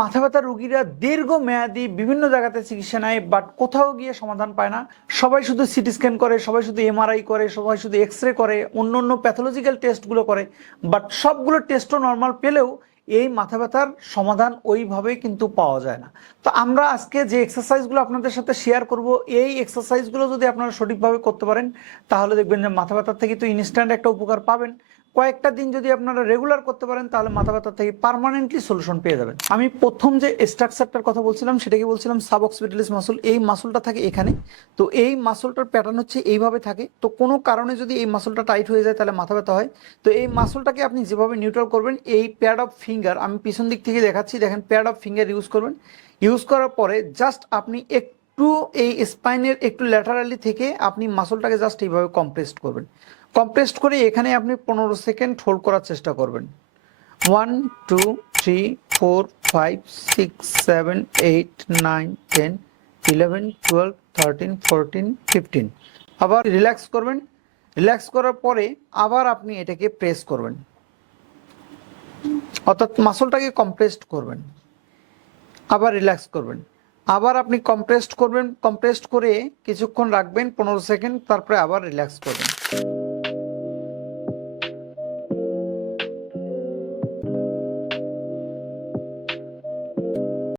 মাথা ব্যথা রুগীরা দীর্ঘমেয়াদী বিভিন্ন জায়গাতে চিকিৎসা নেয় বাট কোথাও গিয়ে সমাধান পায় না। সবাই শুধু সিটি স্ক্যান করে, সবাই শুধু এমআরআই করে, সবাই শুধু এক্স রে করে, অন্য অন্য প্যাথোলজিক্যাল টেস্টগুলো করে। বাট সবগুলো টেস্টও নর্মাল পেলেও এই মাথা ব্যথার সমাধান ওইভাবে কিন্তু পাওয়া যায় না। তো আমরা আজকে যে এক্সারসাইজগুলো আপনাদের সাথে শেয়ার করব, এই এক্সারসাইজগুলো যদি আপনারা সঠিকভাবে করতে পারেন, তাহলে দেখবেন যে মাথা ব্যথার থেকে তো ইনস্ট্যান্ট একটা উপকার পাবেন। কয়েকটা দিন যদি আপনারা রেগুলার করতে পারেন, তাহলে মাথা ব্যথা থেকে পার্মানেন্টলি সলিউশন পেয়ে যাবেন। আমি প্রথম যে স্ট্রাকচারটার কথা বলছিলাম সেটাকে বলছিলাম? সাবঅক্সিপিটালিস মাসুল এই মাসুলটা থাকে এখানে। তো এই মাসুলটার প্যাটার্ন হচ্ছে এইভাবে থাকে। তো কোনো কারণে যদি এই মাসুলটা টাইট হয়ে যায়, তাহলে মাথা ব্যথা হয়। তো এই মাসুলটাকে আপনি যেভাবে নিউট্রাল করবেন, এই প্যাড অফ ফিঙ্গার আমি পিছন দিক থেকে দেখাচ্ছি, দেখেন প্যাড অফ ফিঙ্গার ইউজ করবেন। ইউজ করার পরে জাস্ট আপনি একটু এই স্পাইনের একটু ল্যাটারালি থেকে আপনি মাসলটাকে জাস্ট এইভাবে কম্প্রেসড করবেন। কম্প্রেসড করে এখানে আপনি পনেরো সেকেন্ড হোল্ড করার চেষ্টা করবেন। One two three four five six seven eight nine ten eleven twelve thirteen fourteen fifteen আবার রিল্যাক্স করবেন। রিল্যাক্স করার পরে আবার আপনি এটাকে প্রেস করবেন। অর্থাৎ মাসলটাকে কম্প্রেসড করবেন। আবার রিল্যাক্স করবেন। আবার আপনি কম্প্রেসড করবেন কম্প্রেসড করে কিছুক্ষণ রাখবেন পনেরো সেকেন্ড তারপরে আবার রিল্যাক্স করবেন।